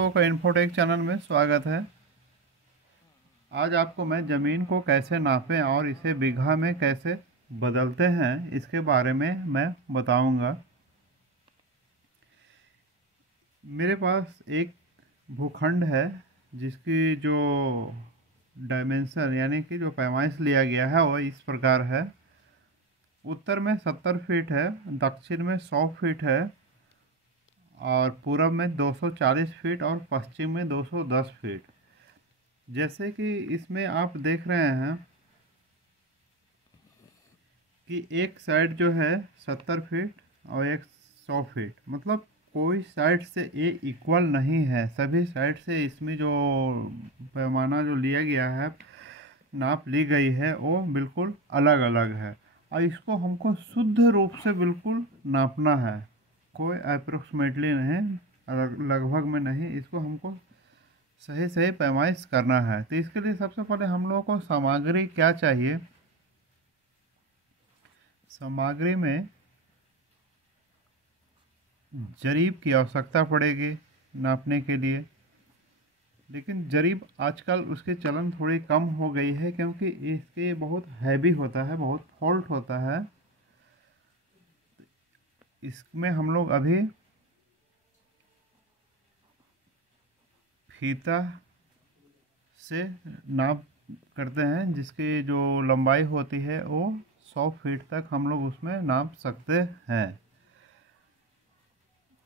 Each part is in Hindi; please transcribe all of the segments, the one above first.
दोस्तों का इन्फोटेक चैनल में स्वागत है। आज आपको मैं ज़मीन को कैसे नापें और इसे बीघा में कैसे बदलते हैं इसके बारे में मैं बताऊंगा। मेरे पास एक भूखंड है जिसकी जो डायमेंशन यानी कि जो पैमाइश लिया गया है वो इस प्रकार है। उत्तर में 70 फीट है, दक्षिण में 100 फीट है और पूरब में 240 फीट और पश्चिम में 210 फीट। जैसे कि इसमें आप देख रहे हैं कि एक साइड जो है 70 फीट और एक 100 फीट, मतलब कोई साइड से ये इक्वल नहीं है। सभी साइड से इसमें जो पैमाना जो लिया गया है, नाप ली गई है, वो बिल्कुल अलग अलग है और इसको हमको शुद्ध रूप से बिल्कुल नापना है। कोई अप्रोक्सीमेटली नहीं, लगभग में नहीं, इसको हमको सही सही पैमाइश करना है। तो इसके लिए सबसे पहले हम लोगों को सामग्री क्या चाहिए। सामग्री में जरीब की आवश्यकता पड़ेगी नापने के लिए, लेकिन जरीब आजकल उसके चलन थोड़ी कम हो गई है क्योंकि इसके बहुत हैवी होता है, बहुत फॉल्ट होता है। इसमें हम लोग अभी फीता से नाप करते हैं, जिसकी जो लंबाई होती है वो 100 फीट तक हम लोग उसमें नाप सकते हैं।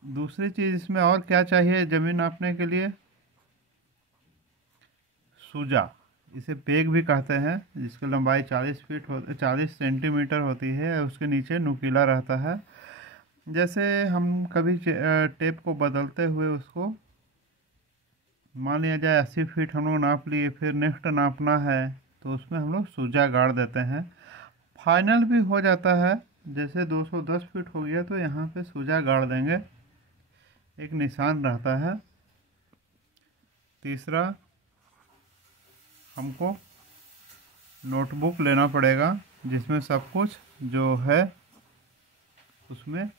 दूसरी चीज़ इसमें और क्या चाहिए ज़मीन नापने के लिए, सूजा, इसे पेग भी कहते हैं, जिसकी लंबाई 40 सेंटीमीटर होती है। उसके नीचे नुकीला रहता है। जैसे हम कभी टेप को बदलते हुए उसको मान लिया जाए 80 फीट हम लोग नाप लिए, फिर नेक्स्ट नापना है तो उसमें हम लोग सूजा गाड़ देते हैं। फाइनल भी हो जाता है, जैसे 210 फीट हो गया तो यहाँ पे सूजा गाड़ देंगे, एक निशान रहता है। तीसरा, हमको नोटबुक लेना पड़ेगा जिसमें सब कुछ जो है उसमें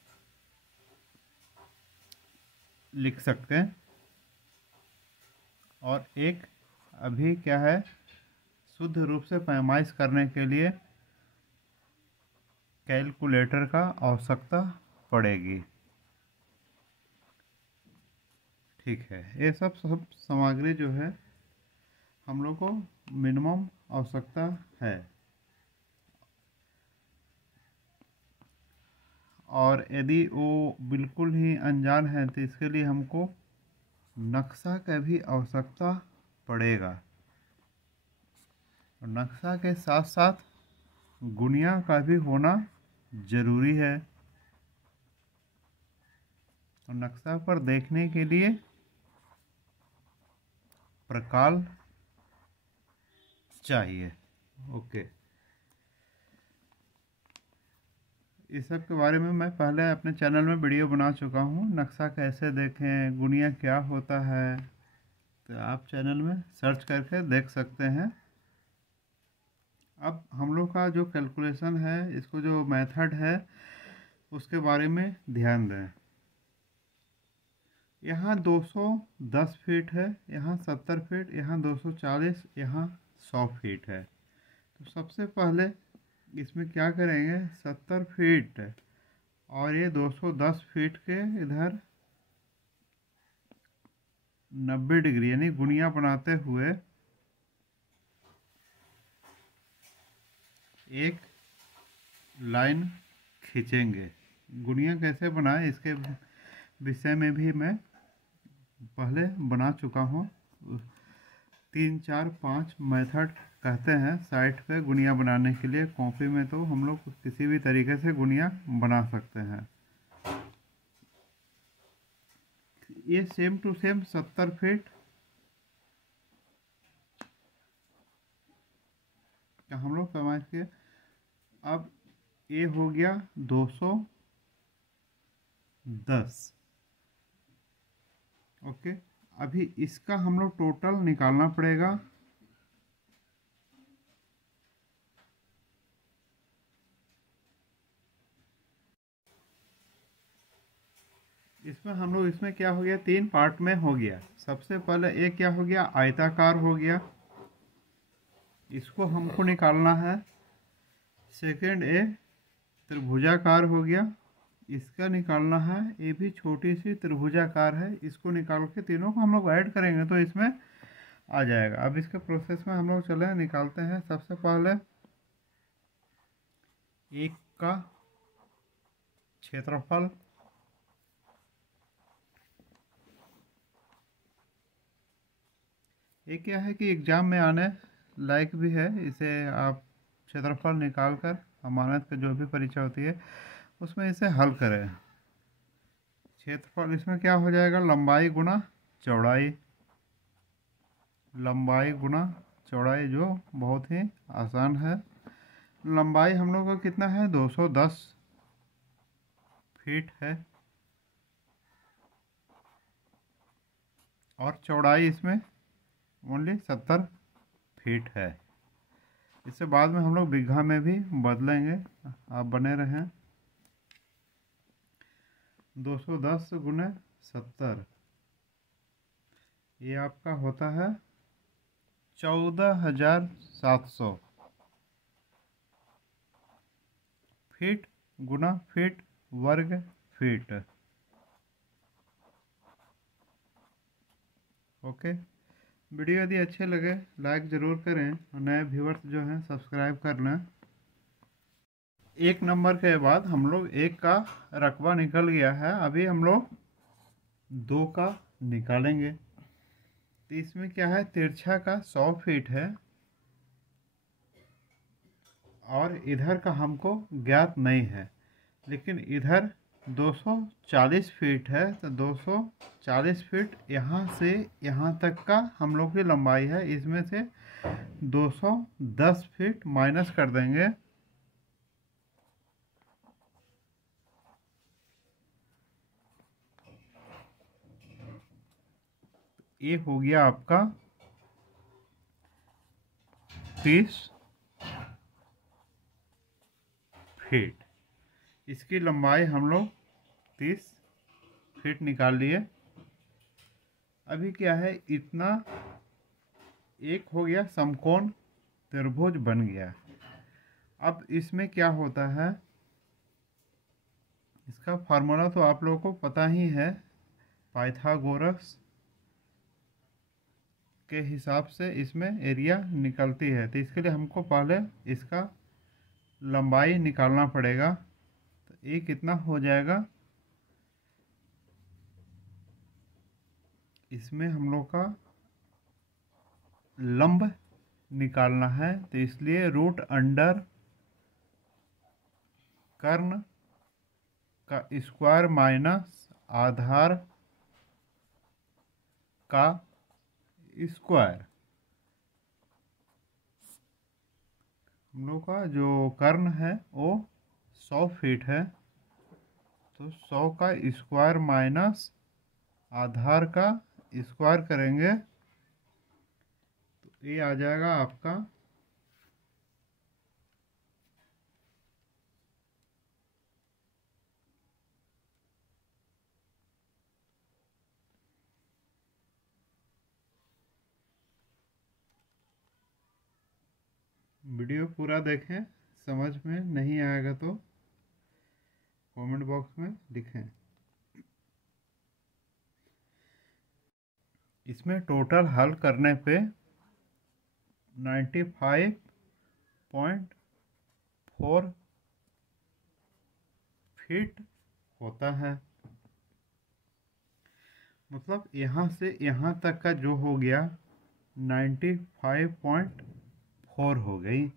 लिख सकते हैं। और एक अभी क्या है, शुद्ध रूप से पैमाइश करने के लिए कैलकुलेटर का आवश्यकता पड़ेगी। ठीक है, ये सब सामग्री जो है हम लोग को मिनिमम आवश्यकता है। और यदि वो बिल्कुल ही अनजान है तो इसके लिए हमको नक्शा का भी आवश्यकता पड़ेगा, और नक्शा के साथ साथ गुनिया का भी होना ज़रूरी है। और नक्शा पर देखने के लिए प्रकाल चाहिए। ओके, इस सब के बारे में मैं पहले अपने चैनल में वीडियो बना चुका हूँ, नक्शा कैसे देखें, गुनिया क्या होता है, तो आप चैनल में सर्च करके देख सकते हैं। अब हम लोग का जो कैलकुलेशन है, इसको जो मेथड है उसके बारे में ध्यान दें। यहाँ 210 फीट है, यहाँ 70 फीट, यहाँ 240, यहाँ 100 फीट है। तो सबसे पहले इसमें क्या करेंगे, 70 फीट और ये 210 फीट के इधर 90 डिग्री यानी गुनिया बनाते हुए एक लाइन खींचेंगे। गुनिया कैसे बनाए इसके विषय में भी मैं पहले बना चुका हूँ। 3 4 5 मेथड कहते हैं साइट पे गुनिया बनाने के लिए। कॉपी में तो हम लोग किसी भी तरीके से गुनिया बना सकते हैं। ये सेम टू सेम 70 फीट का हम लोग समझ के, अब ये हो गया 210। ओके, अभी इसका हम लोग टोटल निकालना पड़ेगा। इस इसमें हम लोग इसमें क्या हो गया, 3 पार्ट में हो गया। सबसे पहले एक क्या हो गया, आयताकार हो गया, इसको हमको निकालना है। सेकंड ए त्रिभुजाकार हो गया, इसका निकालना है। ये भी छोटी सी त्रिभुजाकार है, इसको निकाल के तीनों को हम लोग ऐड करेंगे तो इसमें आ जाएगा। अब इसके प्रोसेस में हम लोग चले निकालते हैं। सबसे पहले एक का क्षेत्रफल, ये क्या है कि एग्जाम में आने लायक भी है, इसे आप क्षेत्रफल निकाल कर अमानत का जो भी परीक्षा होती है उसमें इसे हल करें। क्षेत्रफल इसमें क्या हो जाएगा, लंबाई गुना चौड़ाई, लंबाई गुना चौड़ाई, जो बहुत ही आसान है। लंबाई हम लोग का कितना है, 210 फीट है, और चौड़ाई इसमें ओनली 70 फीट है। इससे बाद में हम लोग बीघा में भी बदलेंगे, आप बने रहें। 210 गुने 70, ये आपका होता है 14,700 फीट गुना फीट वर्ग फीट। ओके, वीडियो यदि अच्छे लगे लाइक ज़रूर करें, और नए व्यूअर्स जो हैं सब्सक्राइब कर लें। एक नंबर के बाद हम लोग एक का रकबा निकल गया है, अभी हम लोग 2 का निकालेंगे। तो इसमें क्या है, तिरछा का 100 फीट है, और इधर का हमको ज्ञात नहीं है, लेकिन इधर 240 फीट है। तो 240 फीट यहाँ से यहाँ तक का हम लोग की लंबाई है, इसमें से 210 फीट माइनस कर देंगे। ये हो गया आपका 30 फीट। इसकी लंबाई हम लोग 30 फीट निकाल लिए। अभी क्या है, इतना एक हो गया समकोण त्रिभुज बन गया। अब इसमें क्या होता है, इसका फार्मूला तो आप लोगों को पता ही है, पाइथागोरस के हिसाब से इसमें एरिया निकलती है। तो इसके लिए हमको पहले इसका लंबाई निकालना पड़ेगा। तो ये कितना हो जाएगा, इसमें हम लोग का लंब निकालना है, तो इसलिए रूट अंडर कर्ण का स्क्वायर माइनस आधार का स्क्वायर। हम लोग का जो कर्ण है वो 100 फीट है, तो 100 का स्क्वायर माइनस आधार का स्क्वायर करेंगे तो ये आ जाएगा आपका 100। वीडियो पूरा देखें, समझ में नहीं आएगा तो कमेंट बॉक्स में लिखें। इसमें टोटल हल करने पे 95.4 फीट होता है। मतलब यहाँ से यहाँ तक का जो हो गया 95.4 हो गई।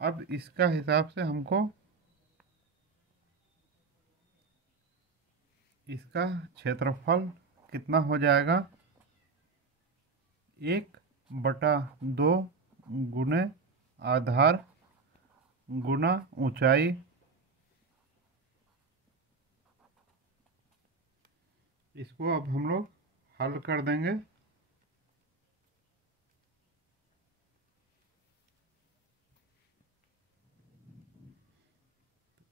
अब इसका हिसाब से हमको इसका क्षेत्रफल कितना हो जाएगा, 1/2 गुने आधार गुना ऊंचाई। इसको अब हम लोग हल कर देंगे।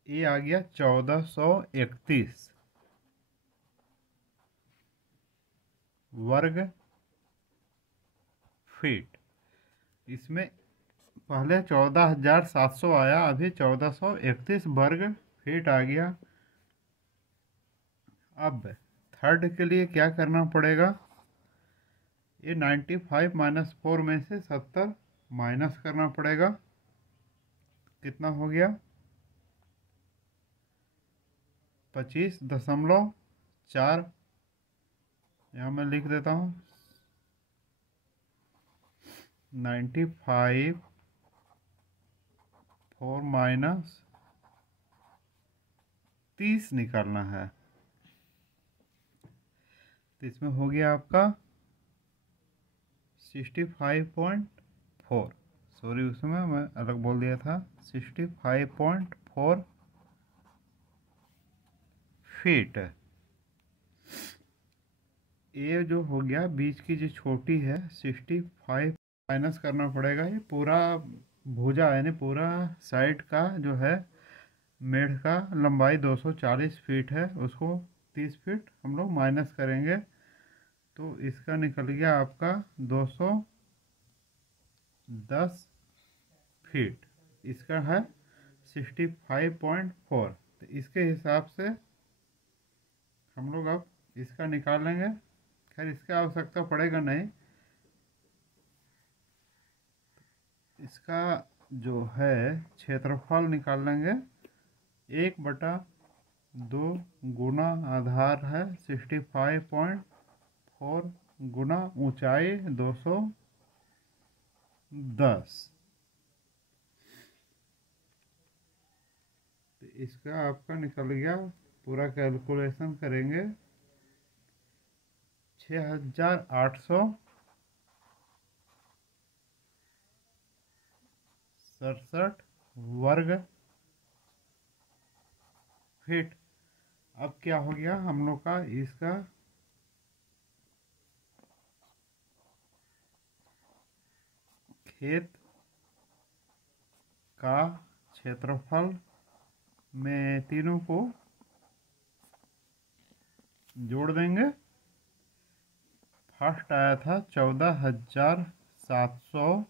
ये आ गया 1431। वर्ग फीट। इसमें पहले 14,700 आया, अभी 1431 वर्ग फीट आ गया। अब थर्ड के लिए क्या करना पड़ेगा, ये 95 माइनस 4 में से 70 माइनस करना पड़ेगा। कितना हो गया, 25.4। यहाँ मैं लिख देता हूँ 95 4 माइनस 30 निकालना है। तो इसमें हो गया आपका 65.4, सॉरी उसमें मैं अलग बोल दिया था, 65.4 फीट। ये जो हो गया बीच की जो छोटी है 65 माइनस करना पड़ेगा। ये पूरा भुजा यानी पूरा साइड का जो है मेढ़ का लंबाई 240 फीट है, उसको 30 फीट हम लोग माइनस करेंगे। तो इसका निकल गया आपका 210 फीट। इसका है 65.4। तो इसके हिसाब से हम लोग अब इसका निकाल लेंगे। खैर इसका आवश्यकता पड़ेगा नहीं, इसका जो है क्षेत्रफल निकाल लेंगे। 1/2 गुना आधार है 65.4 गुना ऊंचाई 210। तो इसका आपका निकल गया, पूरा कैलकुलेशन करेंगे 6,867 वर्ग फीट। अब क्या हो गया हम लोग का, इसका खेत का क्षेत्रफल में तीनों को जोड़ देंगे। फर्स्ट आया था 14,700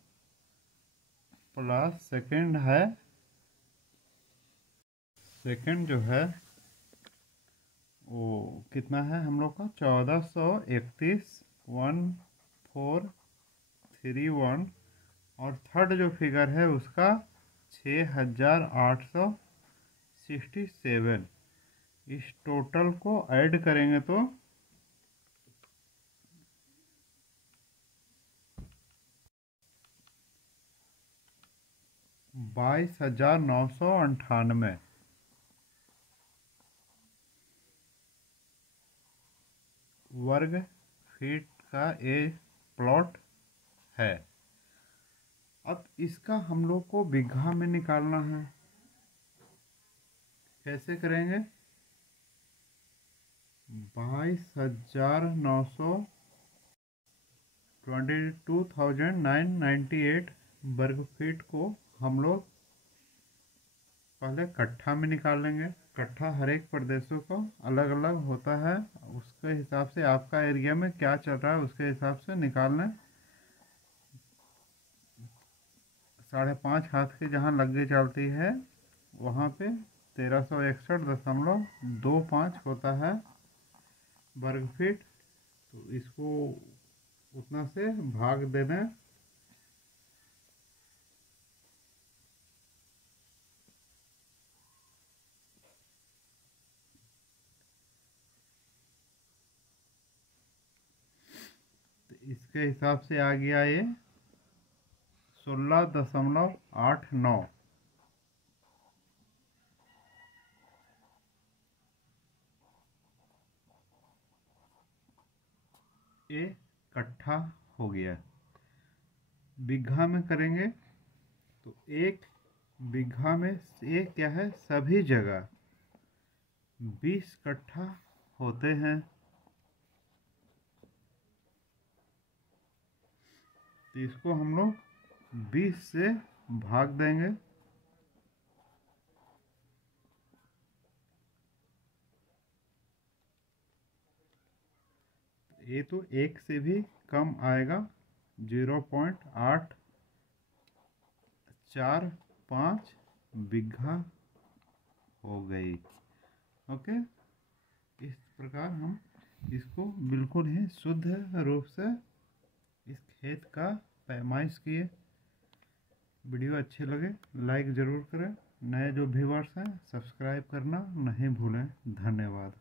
प्लस सेकंड है, सेकंड जो है वो कितना है हम लोग का 1431 और थर्ड जो फिगर है उसका 6,867। इस टोटल को ऐड करेंगे तो 22,998 वर्ग फीट का ये प्लॉट है। अब इसका हम लोग को बीघा में निकालना है। कैसे करेंगे, 22,998 वर्ग फीट को हम लोग पहले कट्ठा में निकाल लेंगे। कट्ठा हर एक प्रदेशों का अलग अलग होता है, उसके हिसाब से आपका एरिया में क्या चल रहा है उसके हिसाब से निकाल लें। 5.5 हाथ के जहाँ लगे चलती है वहाँ पे 1361.25 होता है वर्ग फीट। तो इसको उतना से भाग देना। तो इसके हिसाब से आ गया ये 16.89। ये कट्ठा हो गया। बीघा में करेंगे तो 1 बीघा में ये क्या है, सभी जगह 20 कट्ठा होते हैं। तो इसको हम लोग 20 से भाग देंगे। ये तो 1 से भी कम आएगा, 0.845 बीघा हो गई। ओके, इस प्रकार हम इसको बिल्कुल ही शुद्ध रूप से इस खेत का पैमाइश किए। वीडियो अच्छे लगे लाइक ज़रूर करें, नए जो व्यूवर्स हैं सब्सक्राइब करना नहीं भूलें। धन्यवाद।